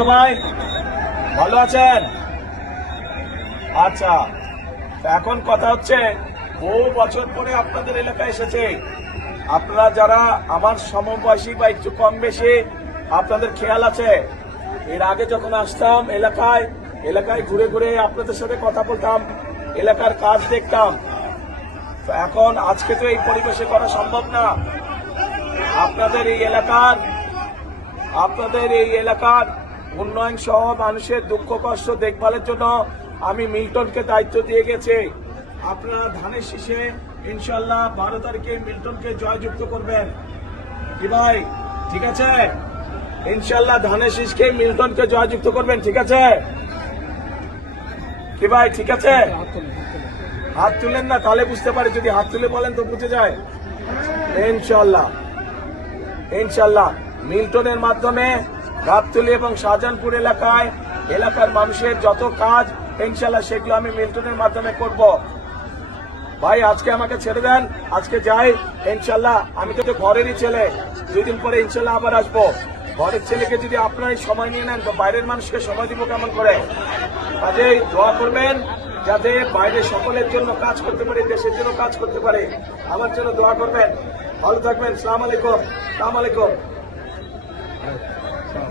সবাই ভালো আছেন? আচ্ছা, এখন কথা হচ্ছে বহু বছর পরে আপনাদের এলাকায় এসেছে। আপনারা যারা আমার সমবয়সী বা একটু কম বেশি, আপনাদের খেয়াল আছে এর আগে যখন আসতাম এলাকায় ঘুরে ঘুরে আপনাদের সাথে কথা বলতাম, এলাকার কাজ দেখতাম। তো এখন আজকে তো এই পরিবেশে করা সম্ভব না। আপনাদের এই এলাকার উন্নয়ন সহ মানুষের দুঃখ কষ্ট দেখভালের জন্য আমি মিল্টনকে দায়িত্ব দিয়ে গেছি। আপনারা ধানের শীষে ইনশাল্লাহ 12 তারিখে মিল্টনকে জয়যুক্ত করবেন। কি ভাই ঠিক আছে? ইনশাল্লাহ ধানের শীষকে মিল্টনকে জয়যুক্ত করবেন, ঠিক আছে? কি ভাই ঠিক আছে? হাত তুলেন না, তাহলে বুঝতে পারি। যদি হাত তুলে বলেন তো বুঝে যায়। ইনশাল্লাহ মিল্টনের মাধ্যমে গাবতলী এবং শাহজাহানপুর এলাকার মানুষের যত কাজ ইনশাল্লাহ সেগুলো আমি মিল্টনের মাধ্যমে করব। ভাই আজকে আমাকে ছেড়ে দেন, আজকে যাই ইনশাল্লাহ। আমি তো ঘরেরই ছেলে, 2 দিন পরে ইনশাল্লাহ আবার আসবো। ঘরের ছেলেকে যদি আপনারাই সময় নিয়ে নেন তো বাইরের মানুষকে সময় দিব কেমন করে? কাজেই দোয়া করবেন যাতে বাইরে সকলের জন্য কাজ করতে পারে, দেশের জন্য কাজ করতে পারে। আমার জন্য দোয়া করবেন। ভালো থাকবেন। সালাম আলাইকুম।